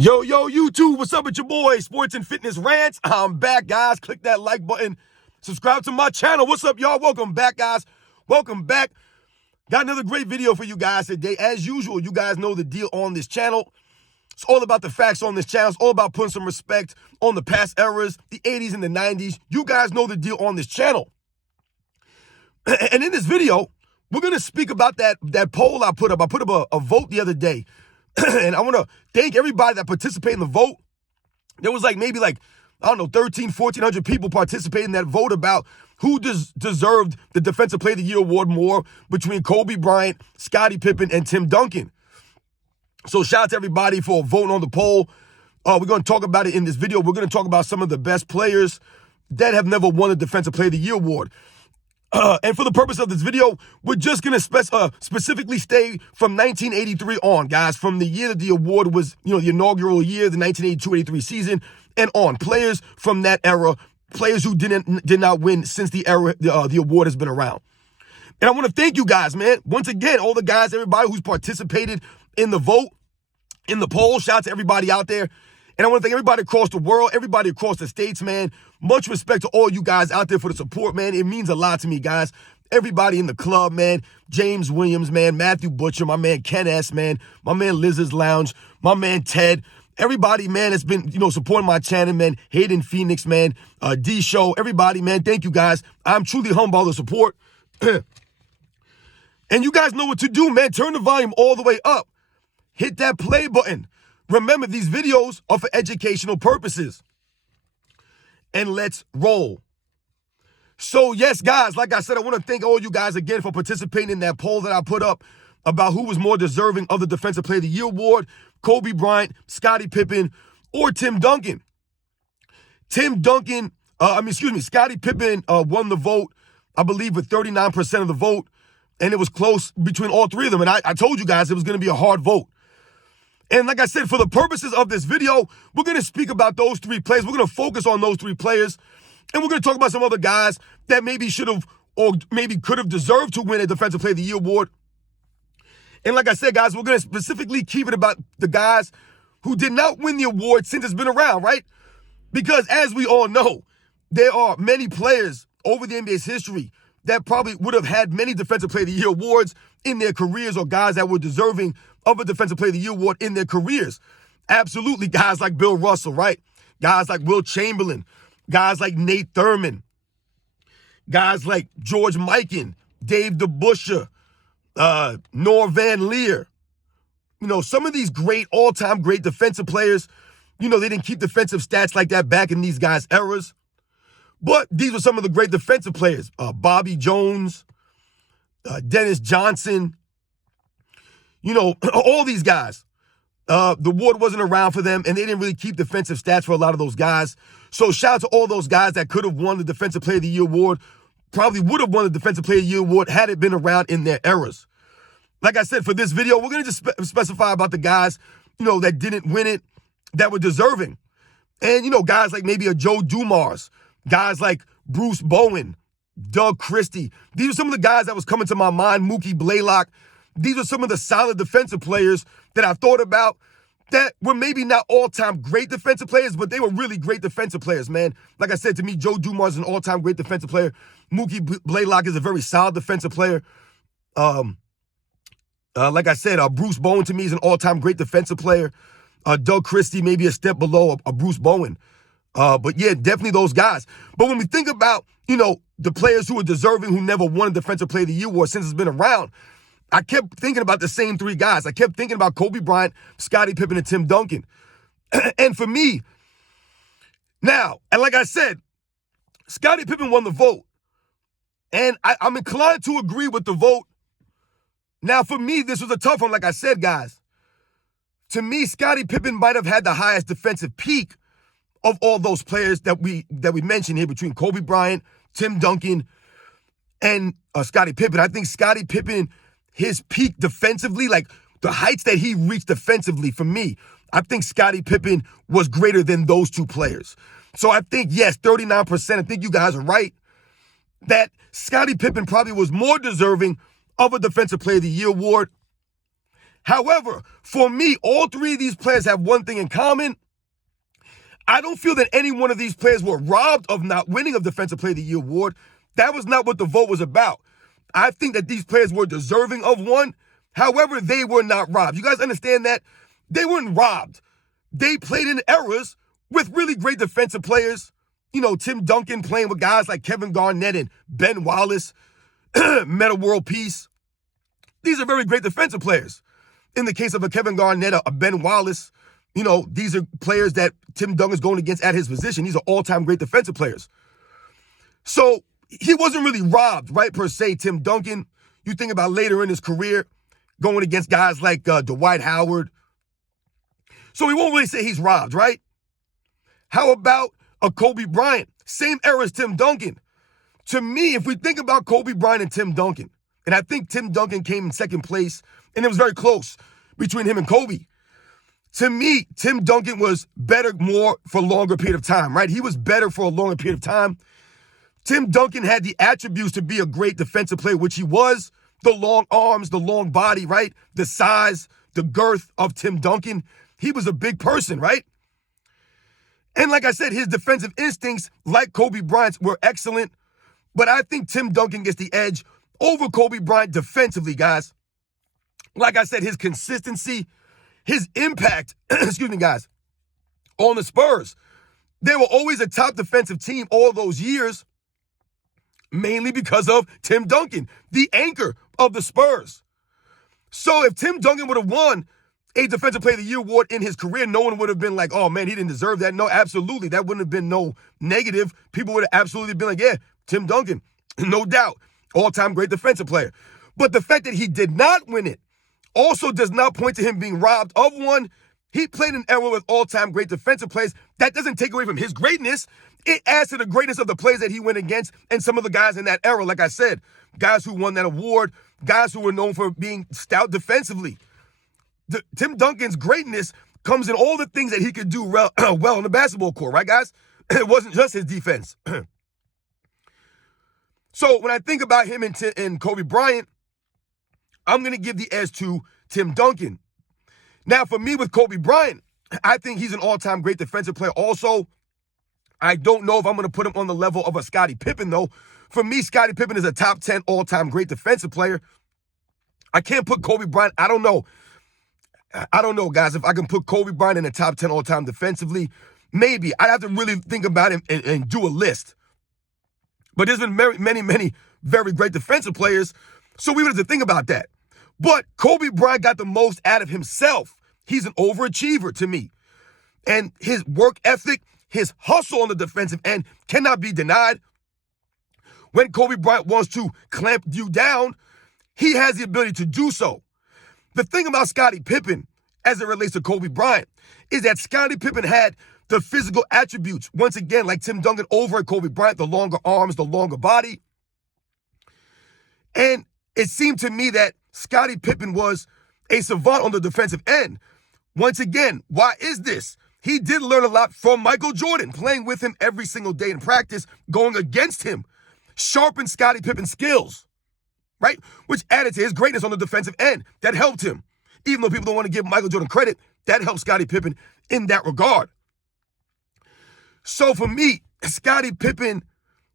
Yo, YouTube, what's up with your boy, Sports and Fitness Rants? I'm back, guys. Click that like button. Subscribe to my channel. What's up, y'all? Welcome back, guys. Welcome back. Got another great video for you guys today. As usual, you guys know the deal on this channel. It's all about the facts on this channel. It's all about putting some respect on the past eras, the 80s and the 90s. You guys know the deal on this channel. And in this video, we're going to speak about that poll I put up. I put up a vote the other day. And I want to thank everybody that participated in the vote. There was maybe 1,400 people participating in that vote about who deserved the Defensive Player of the Year award more between Kobe Bryant, Scottie Pippen, and Tim Duncan. So shout out to everybody for voting on the poll. We're going to talk about it in this video. We're going to talk about some of the best players that have never won the Defensive Player of the Year award. And for the purpose of this video, we're just going to specifically stay from 1983 on, guys, from the year that the award was, the inaugural year, the 1982-83 season, and on. Players from that era, players who did not win since the era the award has been around. And I want to thank you guys, man. Once again, all the guys, everybody who's participated in the vote, in the poll. Shout out to everybody out there. And I want to thank everybody across the world, everybody across the states, man. Much respect to all you guys out there for the support, man. It means a lot to me, guys. Everybody in the club, man. James Williams, man. Matthew Butcher, my man Ken S, man. My man Liz's Lounge, my man Ted. Everybody, man, that's been, supporting my channel, man. Hayden Phoenix, man. D Show, everybody, man. Thank you, guys. I'm truly humbled by the support. And you guys know what to do, man. Turn the volume all the way up. Hit that play button. Remember, these videos are for educational purposes. And let's roll. So, yes, guys, like I said, I want to thank all you guys again for participating in that poll that I put up about who was more deserving of the Defensive Player of the Year award, Kobe Bryant, Scottie Pippen, or Tim Duncan. Scottie Pippen won the vote, I believe, with 39% of the vote, and it was close between all three of them. And I told you guys it was going to be a hard vote. And like I said, for the purposes of this video, we're going to speak about those three players. We're going to focus on those three players. And we're going to talk about some other guys that maybe should have or maybe could have deserved to win a Defensive Player of the Year award. And like I said, guys, we're going to specifically keep it about the guys who did not win the award since it's been around, right? Because as we all know, there are many players over the NBA's history that probably would have had many Defensive Player of the Year awards in their careers, or guys that were deserving of a Defensive Player of the Year award in their careers. Absolutely, guys like Bill Russell, right? Guys like Will Chamberlain, guys like Nate Thurman, guys like George Mikan, Dave DeBusschere, Nor Van Leer. Some of these great, all-time great defensive players, they didn't keep defensive stats like that back in these guys' eras. But these were some of the great defensive players. Bobby Jones, Dennis Johnson, all these guys. The award wasn't around for them, and they didn't really keep defensive stats for a lot of those guys. So shout out to all those guys that could have won the Defensive Player of the Year award, probably would have won the Defensive Player of the Year award had it been around in their eras. Like I said, for this video, we're going to just specify about the guys, that didn't win it, that were deserving. And, guys like maybe a Joe Dumars, guys like Bruce Bowen, Doug Christie. These are some of the guys that was coming to my mind, Mookie Blaylock. These are some of the solid defensive players that I thought about that were maybe not all-time great defensive players, but they were really great defensive players, man. Like I said, to me, Joe Dumars is an all-time great defensive player. Mookie Blaylock is a very solid defensive player. Like I said, Bruce Bowen to me is an all-time great defensive player. Doug Christie maybe a step below a Bruce Bowen. But yeah, definitely those guys. But when we think about, the players who are deserving, who never won a Defensive Player of the Year award since it's been around, I kept thinking about the same three guys. I kept thinking about Kobe Bryant, Scottie Pippen, and Tim Duncan. And for me, now, and like I said, Scottie Pippen won the vote. And I'm inclined to agree with the vote. Now, for me, this was a tough one, like I said, guys. To me, Scottie Pippen might have had the highest defensive peak of all those players that we mentioned here between Kobe Bryant, Tim Duncan, and Scottie Pippen. I think Scottie Pippen, his peak defensively, like the heights that he reached defensively, for me, I think Scottie Pippen was greater than those two players. So I think, yes, 39%, I think you guys are right, that Scottie Pippen probably was more deserving of a Defensive Player of the Year award. However, for me, all three of these players have one thing in common. I don't feel that any one of these players were robbed of not winning a Defensive Player of the Year award. That was not what the vote was about. I think that these players were deserving of one. However, they were not robbed. You guys understand that? They weren't robbed. They played in eras with really great defensive players. You know, Tim Duncan playing with guys like Kevin Garnett and Ben Wallace, Meta World Peace. These are very great defensive players. In the case of a Kevin Garnett, a Ben Wallace, you know, these are players that Tim Duncan's going against at his position. These are all-time great defensive players. So he wasn't really robbed, right, per se. Tim Duncan, you think about later in his career, going against guys like Dwight Howard. So we won't really say he's robbed, right? How about a Kobe Bryant? Same era as Tim Duncan. To me, if we think about Kobe Bryant and Tim Duncan, and I think Tim Duncan came in second place, and it was very close between him and Kobe. To me, Tim Duncan was better more for a longer period of time, right? He was better for a longer period of time. Tim Duncan had the attributes to be a great defensive player, which he was. The long arms, the long body, right? The size, the girth of Tim Duncan. He was a big person, right? And like I said, his defensive instincts, like Kobe Bryant's, were excellent. But I think Tim Duncan gets the edge over Kobe Bryant defensively, guys. Like I said, his consistency, his impact, excuse me, guys, on the Spurs. They were always a top defensive team all those years, mainly because of Tim Duncan, the anchor of the Spurs. So if Tim Duncan would have won a Defensive Player of the Year award in his career, no one would have been like, oh, man, he didn't deserve that. No, absolutely. That wouldn't have been no negative. People would have absolutely been like, yeah, Tim Duncan, no doubt, all-time great defensive player. But the fact that he did not win it also does not point to him being robbed of one. He played an era with all-time great defensive players. That doesn't take away from his greatness. It adds to the greatness of the players that he went against and some of the guys in that era. Like I said, guys who won that award, guys who were known for being stout defensively. Tim Duncan's greatness comes in all the things that he could do well on the basketball court, right, guys? It wasn't just his defense. So when I think about him and Kobe Bryant, I'm going to give the edge to Tim Duncan. Now, for me with Kobe Bryant, I think he's an all-time great defensive player also. I don't know if I'm going to put him on the level of a Scottie Pippen, though. For me, Scottie Pippen is a top 10 all-time great defensive player. I can't put Kobe Bryant. I don't know, guys, if I can put Kobe Bryant in the top 10 all-time defensively. Maybe. I'd have to really think about it and do a list. But there's been many very great defensive players, so we would have to think about that. But Kobe Bryant got the most out of himself. He's an overachiever to me. And his work ethic, his hustle on the defensive end cannot be denied. When Kobe Bryant wants to clamp you down, he has the ability to do so. The thing about Scottie Pippen, as it relates to Kobe Bryant, is that Scottie Pippen had the physical attributes, once again, like Tim Duncan over at Kobe Bryant, the longer arms, the longer body. And it seemed to me that Scottie Pippen was a savant on the defensive end. Once again, why is this? He did learn a lot from Michael Jordan, playing with him every single day in practice, going against him, sharpened Scottie Pippen's skills, right? Which added to his greatness on the defensive end. That helped him. Even though people don't want to give Michael Jordan credit, that helped Scottie Pippen in that regard. So for me, Scottie Pippen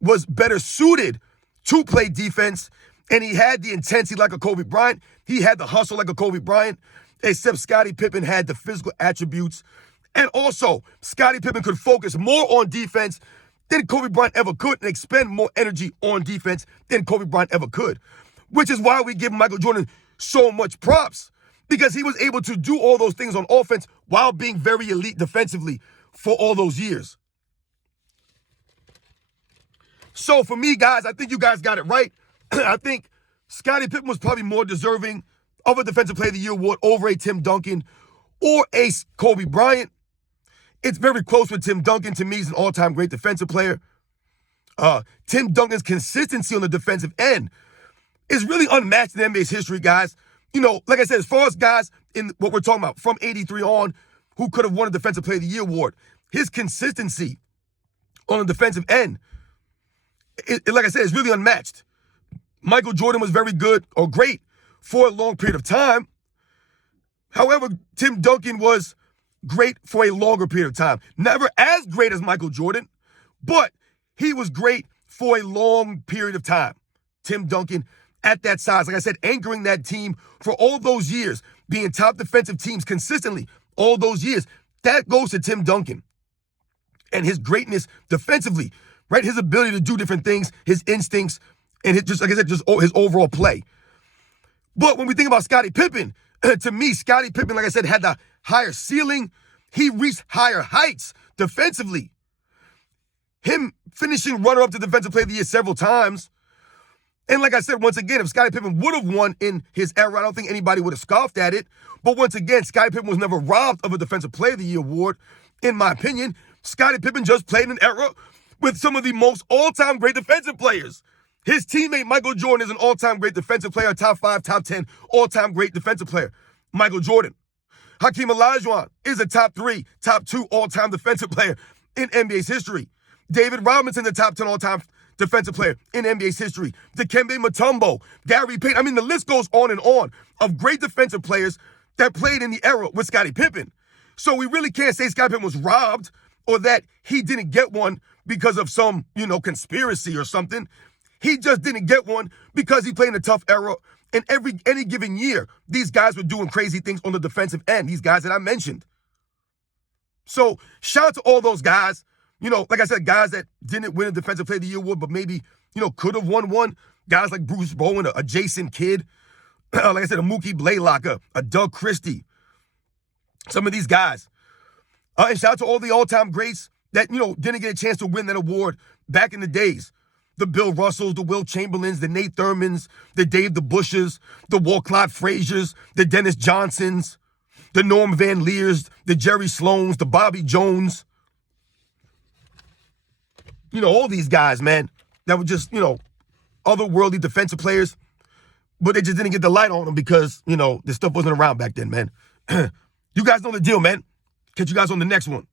was better suited to play defense, and he had the intensity like a Kobe Bryant. He had the hustle like a Kobe Bryant, except Scottie Pippen had the physical attributes. And also, Scottie Pippen could focus more on defense than Kobe Bryant ever could and expend more energy on defense than Kobe Bryant ever could, which is why we give Michael Jordan so much props, because he was able to do all those things on offense while being very elite defensively for all those years. So for me, guys, I think you guys got it right. I think Scottie Pippen was probably more deserving of a Defensive Player of the Year award over a Tim Duncan or a Kobe Bryant. It's very close with Tim Duncan. To me, he's an all-time great defensive player. Tim Duncan's consistency on the defensive end is really unmatched in NBA's history, guys. You know, like I said, as far as guys in what we're talking about from 83 on who could have won a Defensive Player of the Year award, his consistency on the defensive end, like I said, is really unmatched. Michael Jordan was very good or great for a long period of time. However, Tim Duncan was great for a longer period of time. Never as great as Michael Jordan, but he was great for a long period of time. Tim Duncan at that size, like I said, anchoring that team for all those years, being top defensive teams consistently all those years. That goes to Tim Duncan and his greatness defensively, right? His ability to do different things, his instincts, and just like I said, just his overall play. But when we think about Scottie Pippen, to me, Scottie Pippen, like I said, had the higher ceiling. He reached higher heights defensively. Him finishing runner-up to Defensive Player of the Year several times. And like I said, once again, if Scottie Pippen would have won in his era, I don't think anybody would have scoffed at it. But once again, Scottie Pippen was never robbed of a Defensive Player of the Year award. In my opinion, Scottie Pippen just played in an era with some of the most all-time great defensive players. His teammate, Michael Jordan, is an all-time great defensive player, top 5, top 10 all-time great defensive player. Michael Jordan. Hakeem Olajuwon is a top 3, top 2 all-time defensive player in NBA's history. David Robinson, the top 10 all-time defensive player in NBA's history. Dikembe Mutombo, Gary Payton. I mean, the list goes on of great defensive players that played in the era with Scottie Pippen. So we really can't say Scottie Pippen was robbed or that he didn't get one because of some, conspiracy or something. He just didn't get one because he played in a tough era. And any given year, these guys were doing crazy things on the defensive end, these guys that I mentioned. So shout out to all those guys. Like I said, guys that didn't win a Defensive Player of the Year award, but maybe, could have won one. Guys like Bruce Bowen, a Jason Kidd, like I said, a Mookie Blaylock, a Doug Christie. Some of these guys. And shout out to all the all-time greats that, didn't get a chance to win that award back in the days. The Bill Russells, the Will Chamberlains, the Nate Thurmans, the Dave the Bushes, the Walcott Fraziers, the Dennis Johnsons, the Norm Van Leers, the Jerry Sloans, the Bobby Jones. All these guys, man, that were just, otherworldly defensive players, but they just didn't get the light on them because, this stuff wasn't around back then, man. You guys know the deal, man. Catch you guys on the next one.